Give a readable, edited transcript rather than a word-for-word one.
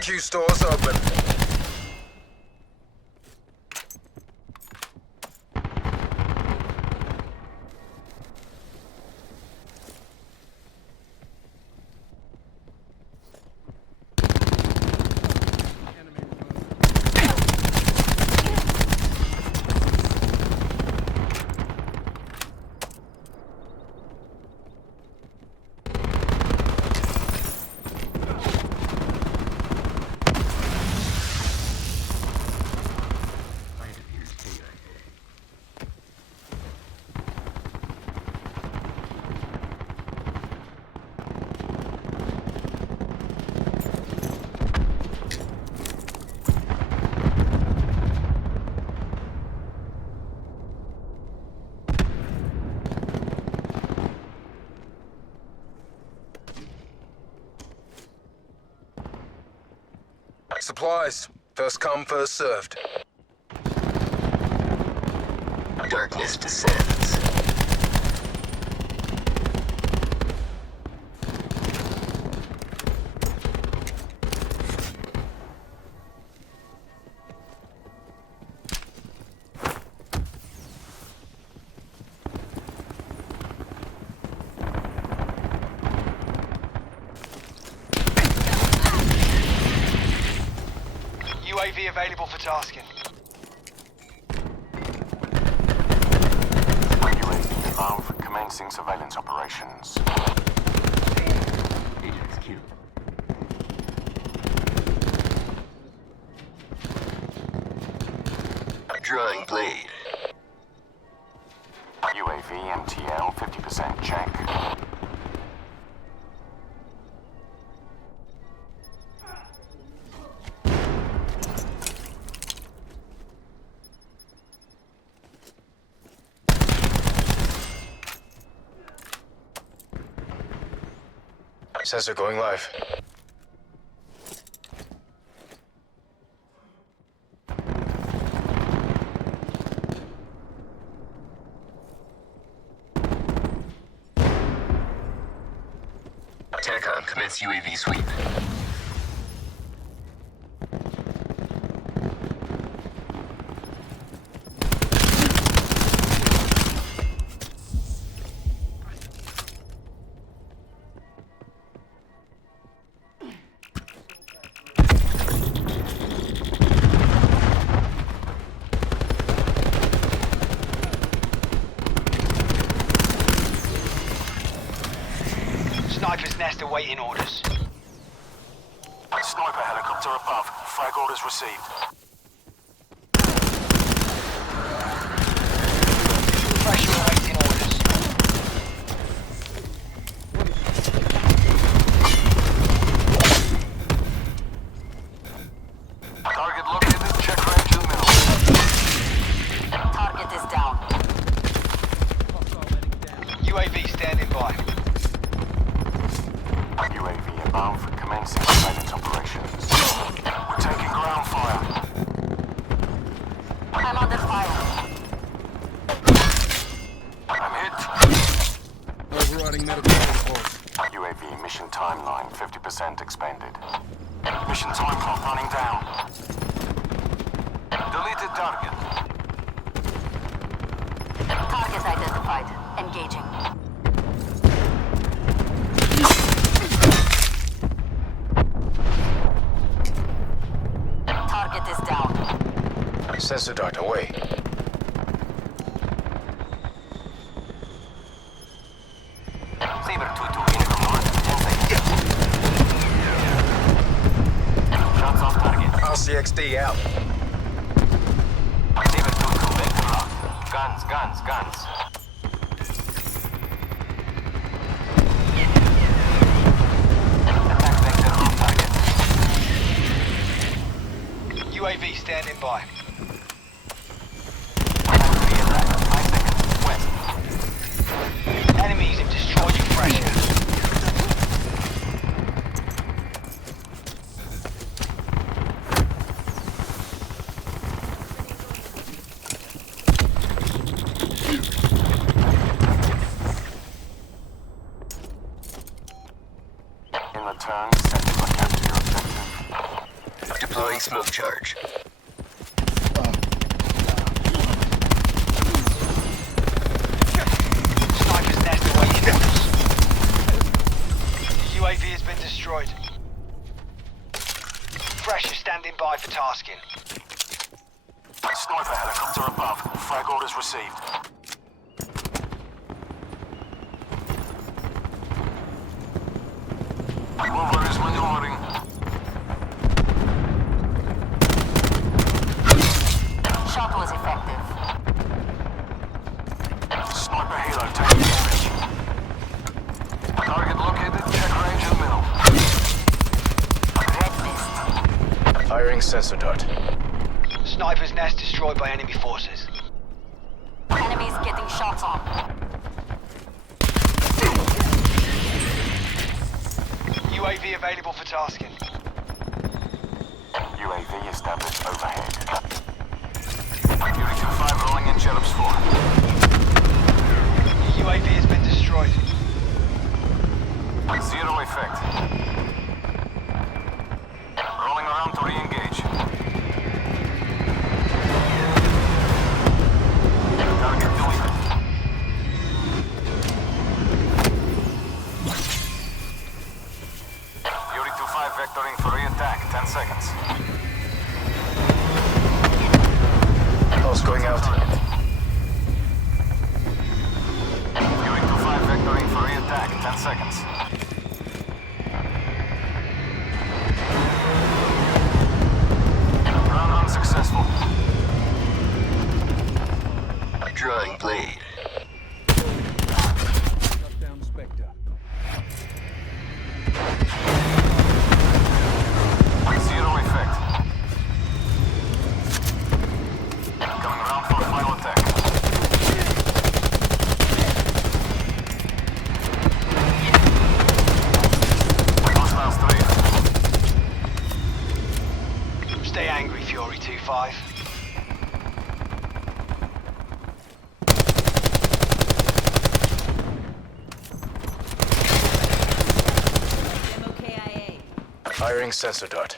Q stores open. Supplies. First come, first served. Darkness descends. UAV available for tasking. UAV inbound for commencing surveillance operations. HQ. Drawing blade. UAV MTL 50% check. Sensor going live. TACOM, commence UAV sweep. Sniper's nest awaiting orders. Sniper helicopter above. Frag orders received. Pressure awaiting orders. Target located. Check range in the middle. Target is down. UAV standing by. UAV inbound for commencing surveillance operations. We're taking ground fire. I'm under fire. I'm hit. Overriding medical protocols. UAV mission timeline 50% expended. Mission time clock running down. Deleted target. Target identified. Engaging. Target is down. Sensor dart away. Saber 2-2 in from north. 10 seconds. Shots off target. RCXD out. Saber 2-2 vector locked. Guns, guns, guns. Attack vector on target. UAV standing by. Attack 5 seconds. West. Enemies have destroyed your pressure. In return, set to capture your objective. Deploying smoke charge. Sniper's nest awaiting orders. The UAV has been destroyed. Pressure standing by for tasking. Sniper helicopter above. Flag orders received. Mover is maneuvering. Shot was effective. Sniper helo taking damage. Target located. Check range and middle. Red list. Firing sensor dart. Sniper's nest destroyed by enemy forces. Enemies getting shots on. UAV available for tasking. UAV established overhead. Unit 2-5 rolling in Cherubs 4. The UAV has been destroyed. Zero effect. Rolling around to re-engage. Target deleted. Unit 2-5 vectoring for re-attack. 10 seconds. Pulse going out. Unit 2-5 vectoring for re-attack. 10 seconds. Round unsuccessful. Drawing blade. Zero effect. Coming around for final attack. Hostile strafe. Stay angry, Fury 2-5. Firing sensor dart.